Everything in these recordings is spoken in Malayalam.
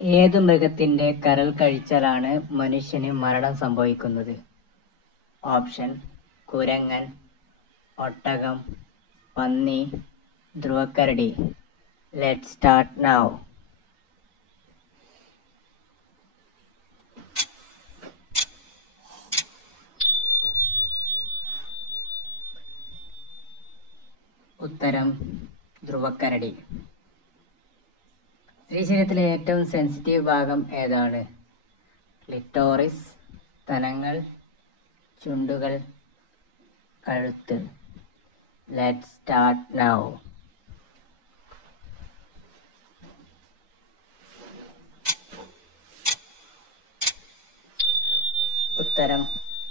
ഏതു മൃഗത്തിന്റെ കരൾ കഴിച്ചാലാണ് മനുഷ്യന് മരണം സംഭവിക്കുന്നത്? ഓപ്ഷൻ: കുരങ്ങൻ, ഒട്ടകം, പന്നി, ധ്രുവക്കരടി. Let's start now. ഉത്തരം: ധ്രുവക്കരടി. സ്ത്രീ ശരീരത്തിലെ ഏറ്റവും സെൻസിറ്റീവ് ഭാഗം ഏതാണ്? ക്ലിറ്റോറിസ്, സ്തനങ്ങൾ, ചുണ്ടുകൾ, കഴുത്ത്. Let's start now. ഉത്തരം: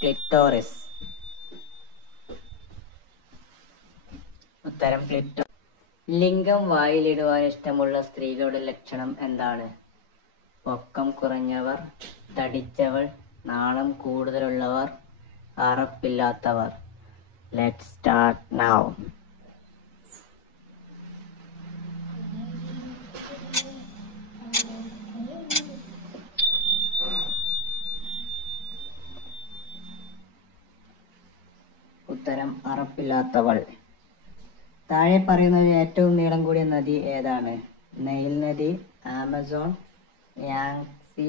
ക്ലിറ്റോറിസ്. ഉത്തരം ക്ലിറ്റോ. ലിംഗം വായിലിടുവാൻ ഇഷ്ടമുള്ള സ്ത്രീകളുടെ ലക്ഷണം എന്താണ്? പൊക്കം കുറഞ്ഞവർ, തടിച്ചവർ, നാളം കൂടുതലുള്ളവർ, അറപ്പില്ലാത്തവർ. Let's start now. ഉത്തരം: അറപ്പില്ലാത്തവൾ. താഴെ പറയുന്നതിൽ ഏറ്റവും നീളം കൂടിയ നദി ഏതാണ്? നൈൽ നദി, Amazon, Yangtze,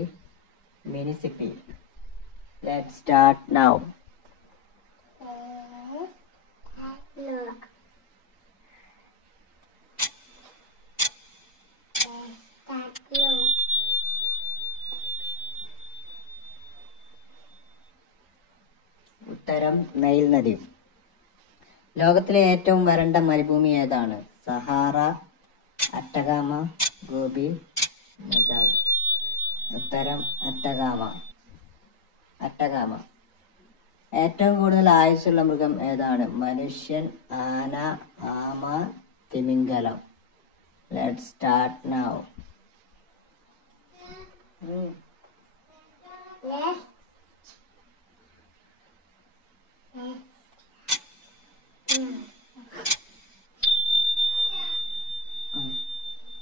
Mississippi. Let's start now. ഉത്തരം: നൈൽ നദി. ലോകത്തിലെ ഏറ്റവും വരണ്ട മരുഭൂമി ഏതാണ്? സഹാറ, അറ്റകാമ, ഗോബി, മജാവ്. ഉത്തരം: അറ്റകാമ. ഏറ്റവും കൂടുതൽ ആയുസ്സുള്ള മൃഗം ഏതാണ്? മനുഷ്യൻ, ആന, ആമ, തിമിംഗലം. Let's start now.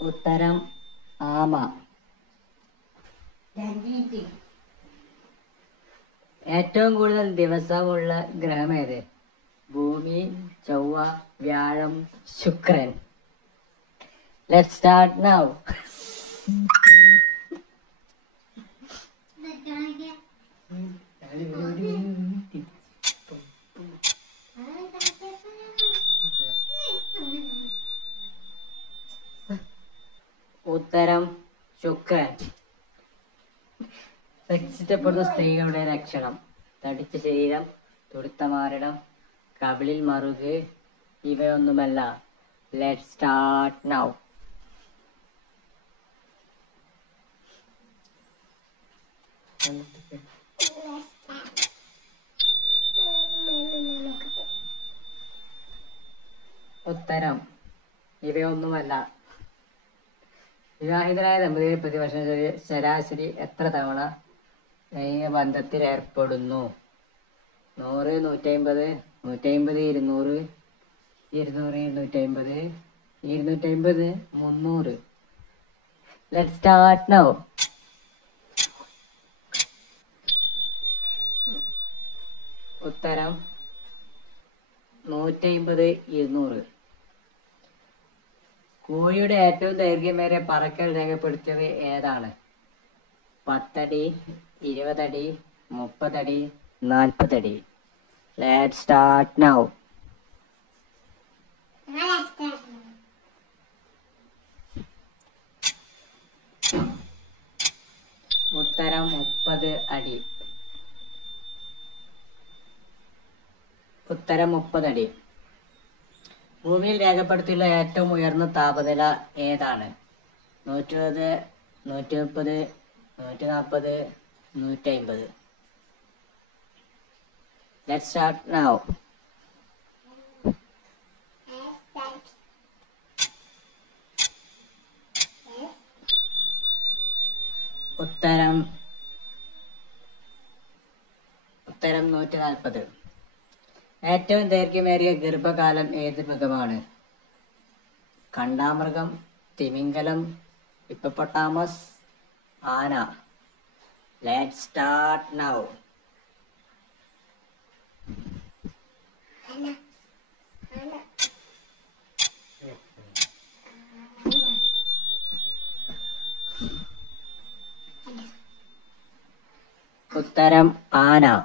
ഉത്തരം: ആമ. ഏറ്റവും കൂടുതൽ ദിവസമുള്ള ഗ്രഹം ഏത്? ഭൂമി, ചൊവ്വ, വ്യാഴം, ശുക്രൻ. Let's start now. ഉത്തരം: ശുക്രൻ. ഇഷ്ടപ്പെടുന്ന സ്ത്രീകളുടെ ലക്ഷണം: തടിച്ച ശരീരം, തുടുത്ത മാറിടം, കവിളിൽ മറുക്. ഇവയൊന്നുമല്ല. Let's start now. ഉത്തരം: ഇവയൊന്നുമല്ല. വിവാഹിതരായ ദമ്പതികൾ പ്രതിവർഷം ശരാശരി എത്ര തവണ ലൈംഗിക ബന്ധത്തിൽ ഏർപ്പെടുന്നു? 100, 150, 150, 200, 200, 250, 250, 300. Let's start now. ഉത്തരം: 150, 200. കോഴിയുടെ ഏറ്റവും ദൈർഘ്യമേറിയ പറക്കൽ രേഖപ്പെടുത്തിയത് ഏതാണ്? 10 അടി, 20 അടി, 30 അടി, 40 അടി. Let's start now. ഉത്തരം: 30 അടി. ഉത്തരം: 30 അടി. ഭൂമിയിൽ രേഖപ്പെടുത്തിയുള്ള ഏറ്റവും ഉയർന്ന താപനില ഏതാണ്? 120, 130, 140, 150. Let's start now. ഉത്തരം 140. ഏറ്റവും ദൈർഘ്യമേറിയ ഗർഭകാലം ഏത് മൃഗമാണ്? കണ്ടാമൃഗം, തിമിംഗലം, ഹിപ്പോപ്പൊട്ടാമസ്, ആന. Let's start now. ഉത്തരം ആന.